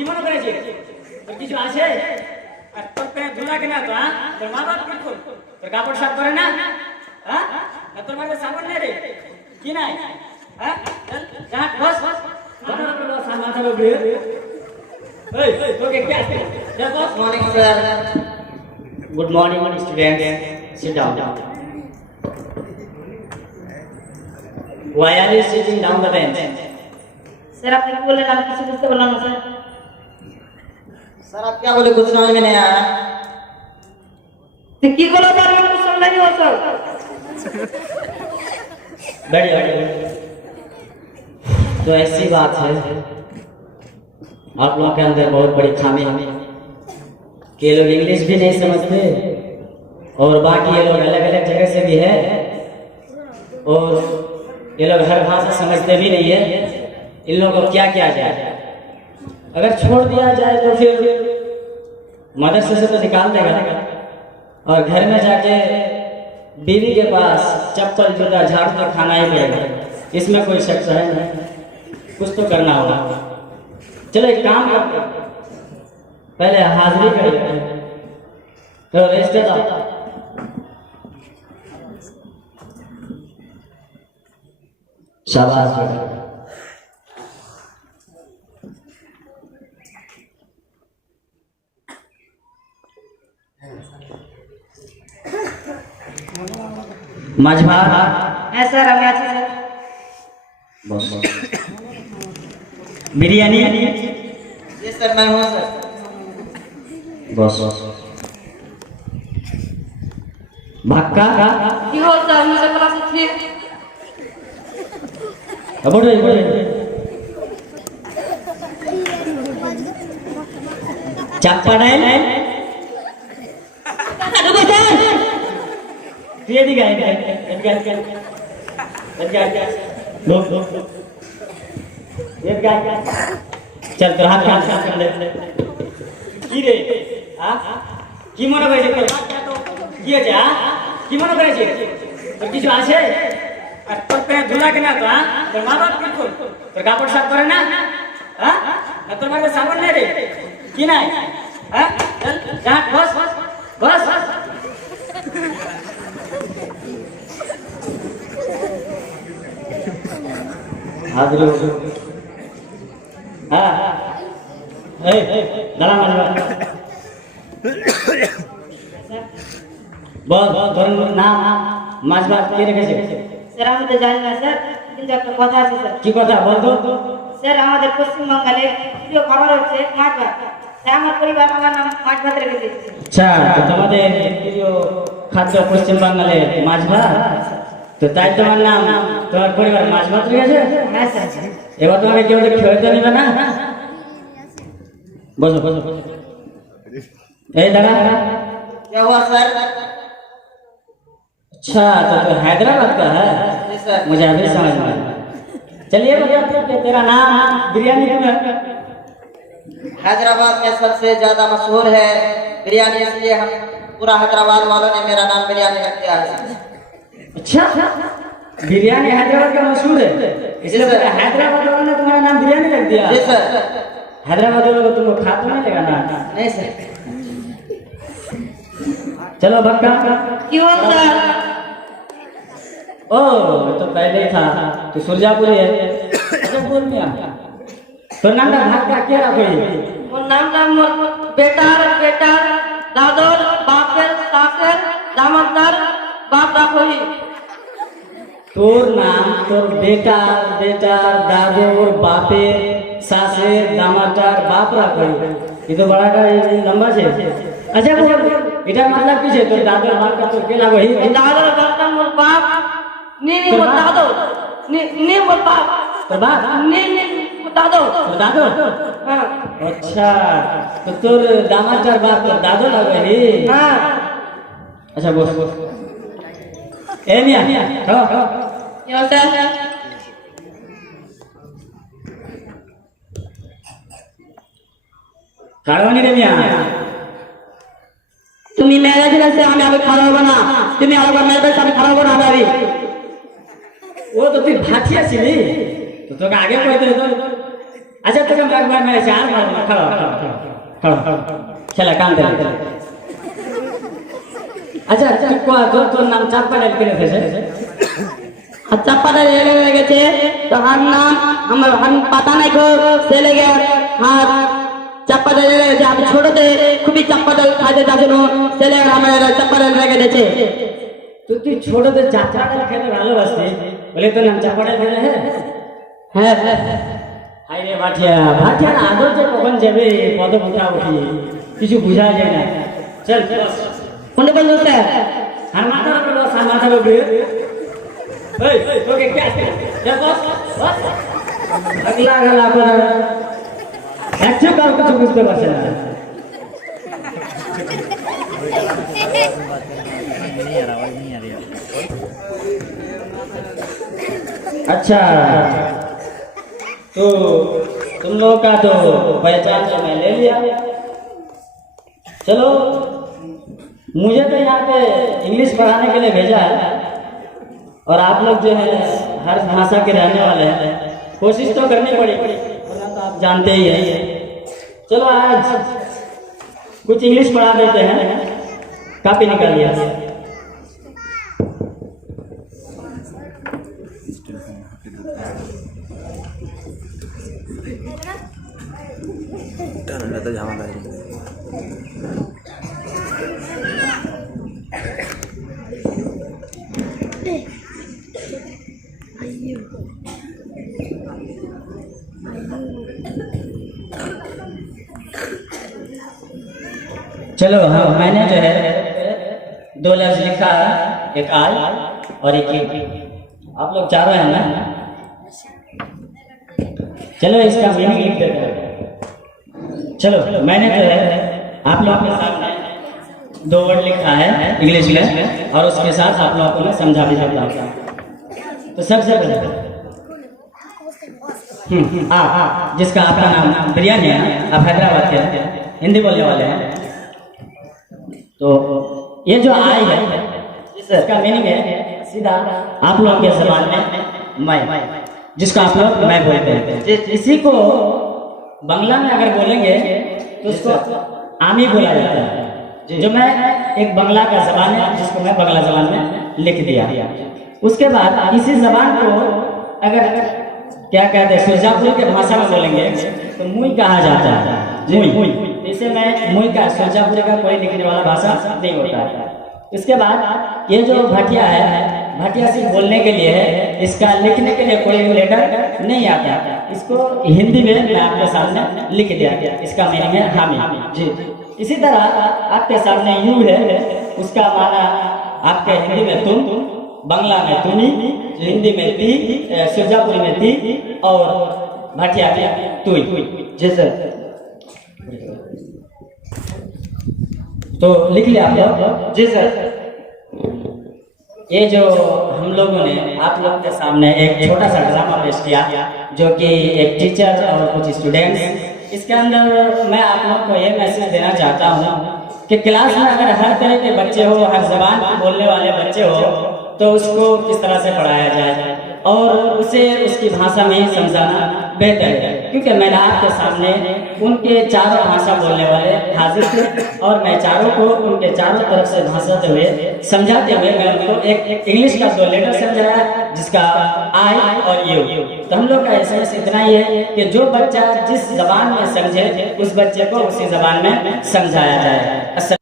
কি মনে করেছিস তোর কিছু আছে? আর তোর পেয়ে ধুলা কেনা তো? হ্যাঁ, তোর মা বাপ কি করে? তোর কাপড় সাফ করে না? হ্যাঁ, না তোর বাড়িতে সাবান নেই রে? কি নাই? হ্যাঁ, চল যা বস বস বস সামান চালো বে। এই তোকে কি আছে? যা বস। Morning, sir. Good morning, students. Sit down. Why are you sitting down the bench? Sir आप क्या बोले? आप किसी से बोला ना सर? सर आप क्या बोले? कुछ समझ में नहीं आया। तो की बोला सर? मैं कुछ समझ नहीं हुआ सर। बैठिए बैठिए। तो ऐसी बात है, आप लोगों के अंदर बहुत बड़ी खामी है कि ये लोग इंग्लिश भी नहीं समझते और बाकी ये लोग अलग अलग जगह से भी है और ये लोग हर भाषा समझते भी नहीं है। इन लोगों को क्या किया जाए? अगर छोड़ दिया जाए तो फिर मदरसे से तो निकाल देगा और घर में जाके बीवी के पास चप्पल जूता झाड़ू तो खाना ही पड़ेगा। इसमें कोई शक है नहीं, कुछ तो करना होगा। चलो एक काम करते हैं, पहले हाजिरी कर लेते हैं। तो रजिस्टर दो। शाबाश बेटा। मजबा है सर हमें अच्छे सर। बस बिरयानी ये सर मैं हूँ सर। बस भक्का की हो सर? मुझे क्लास 3 बोले चप्पा डाल ये दिखा चल तो हाथ कर ले কি রে কি মনে করেছিস কি আছে? কি মনে করেছিস তোর কিছু আছে? আর তোর পেয়ে ধুলা কেনা তো? তোর মা বাপ কি করে? তোর কাপড় সাফ করে না? হ্যাঁ, না তোর বাড়িতে সাবান নেই রে? কি নাই? হ্যাঁ, চল যা বস বস বস। हाजिर हो। हाँ दाड़ा मारवा बोल তোর নাম মাছ ভাত কে রেখেছে? স্যার আমি তো জানি না স্যার, কিন্তু একটা কথা আছে স্যার। কি কথা বল তো? স্যার আমাদের পশ্চিমবঙ্গে প্রিয় খাবার হচ্ছে মাছ ভাত। তাই আমার পরিবার আমার নাম মাছ ভাত রেখে দিয়েছে। আচ্ছা, তো তোমাদের প্রিয় খাদ্য পশ্চিম বাংলার মাছ ভাত, তো তাই তোমার নাম তোমার পরিবার মাছ ভাত রেখেছে? হ্যাঁ স্যার। এবার তোমাকে কেউ খেতে নেবে না? বসো বসো। এই দাঁড়া। क्या हुआ सर? अच्छा तो हैदराबाद का है? जी सर। मुझे अभी समझ में आया। चलिए भैया, तेरा नाम बिरयानी क्यों है? हैदराबाद में सबसे ज्यादा मशहूर है बिरयानी, इसलिए हम पूरा हैदराबाद वालों ने मेरा नाम बिरयानी रख दिया है। अच्छा, बिरयानी हैदराबाद का मशहूर है, इसलिए हैदराबाद वालों ने तुम्हारा नाम बिरयानी रख दिया? जी सर। हैदराबाद वालों को तुमको खा तो नहीं लगा ना? नहीं सर। चलो भक्का। क्यों सर? ओ तो पहले ही था, तो सुरजापुरी है। अच्छा बोल मिया, तो नाम का भक्का क्या कोई? वो नाम बेटार बेटार दादोर बापेर साकेर दामोदर बाप राखोही। তোর নাম তোর বেটা বেটা দাদুর বাপের শাশের দামাটার বাপরা কই, ये तो बड़ा का लंबा है। अच्छा बोल এটা मतलब কি है? তোর দাদুর বাপ का तो केला वही दादोर बाप का मोर बाप नी नी मोर दादो नी मोर बाप তোর बाप नी नी मोर दादो তোর দাদু। हां अच्छा तो তোর দামাটার বাপ তোর দাদু লাগে নি? हां। अच्छा बोल ए मिया खाओ खाओ। क्यों सर? কারণে রে মিয়া তুমি মেরে দিলে আমি আগে খাওয়া হবে না, তুমি আগে মেরে দিলে আমি খাওয়া হবে না আমি। ও তো তুই ভাটিয়া ছিলি, তো তোকে আগে কইতে হতো। अच्छा तो मैं चार मारूंगा, खड़ा चला काम कर। अच्छा तो नाम चापा डाल के रखे चप्पा ले गए तो हम पता नहीं को से ले गया। हाँ चप्पा ले आप छोड़ो थे खूब ही चप्पा खाते जाते से ले हमारे चप्पा रह गए। तो तू छोड़ो तो चापा डाल खेले ভালো বাসতে বলে তো নাম চাপা ডাল খেলে হ্যাঁ হাই রে ভাটিয়া আদর যে কখন যাবে কত ফুটা উঠি কিছু বুঝা যায় না। চল কোনটা বল দোস্ত আর মাথার উপরে বস, আর মাথার উপরে এই তোকে কে যা বস আগলা আগলা করে একটু কারো কিছু বুঝতে পারছে না। अच्छा तो तुम लोग का तो पहचान से मैं ले लिया। चलो मुझे तो यहाँ पे इंग्लिश पढ़ाने के लिए भेजा है और आप लोग जो है हर भाषा के रहने वाले हैं, कोशिश तो करनी पड़ेगी वरना तो आप जानते ही हैं। चलो आज कुछ इंग्लिश पढ़ा देते हैं, कॉपी निकाल लिया। तो जामा चलो हाँ, मैंने जो है दो लफ्ज लिखा, एक आल और एक ई। आप लोग चारों हैं ना? चलो इसका मीनिंग लिख देते हैं। चलो मैंने जो है आप लोगों के सामने दो वर्ड लिखा है इंग्लिश में और उसके साथ आप लोगों को मैं समझा भी सकता हूँ। तो सबसे पहले जिसका आपका नाम बिरयानी है, आप हैदराबाद के हैं, हिंदी बोलने वाले हैं, तो ये जो आई है इसका मीनिंग है सीधा आप लोगों के ज़बान में मैं, जिसको आप लोग मैं बोलते हैं। इसी को बांग्ला में अगर बोलेंगे तो उसको आमी बोला जाता है। जो मैं एक बांग्ला का ज़बान है जिसको मैं बांग्ला ज़बान में लिख दिया। उसके बाद इसी ज़बान को अगर क्या कहते हैं सुरजापुर के भाषा में बोलेंगे तो मुई कहा जाता है। मुई इसे मैं मुई का सुरजापुर का कोई लिखने वाला भाषा नहीं होता है। इसके बाद ये जो भाटिया है, भाटिया सिर्फ बोलने के लिए है, इसका लिखने के लिए कोई लेटर नहीं आता। इसको हिंदी में मैं आपके सामने लिख दिया। इसका मीनिंग है हामी जी। इसी तरह आपके सामने यू है, उसका माना आपके हिंदी में तुम, बांग्ला में तुमी, हिंदी में ती, सुरजापुरी में ती और भाटिया में तुई। जी सर, तो लिख लिया आप लोग? जी सर। ये जो हम लोगों ने आप लोग के सामने एक छोटा सा ड्रामा पेश किया जो कि एक टीचर और कुछ स्टूडेंट्स, इसके अंदर मैं आप लोग को ये मैसेज देना चाहता हूँ कि क्लास में अगर हर तरह के बच्चे हो, हर जबान बोलने वाले बच्चे हो, तो उसको किस तरह से पढ़ाया जाए और उसे उसकी भाषा में ही समझाना बेहतर है। क्योंकि मैंने आपके सामने उनके चारों भाषा बोलने वाले हाजिर थे और मैं चारों को उनके चारों तरफ से भाषाते हुए समझाते हुए मैं उनको एक इंग्लिश का दो लेटर समझाया जिसका आई और यू। तो हम लोग का एसएमएस इतना ही है कि जो बच्चा जिस जबान में समझे उस बच्चे को उसी जबान में समझाया जाए।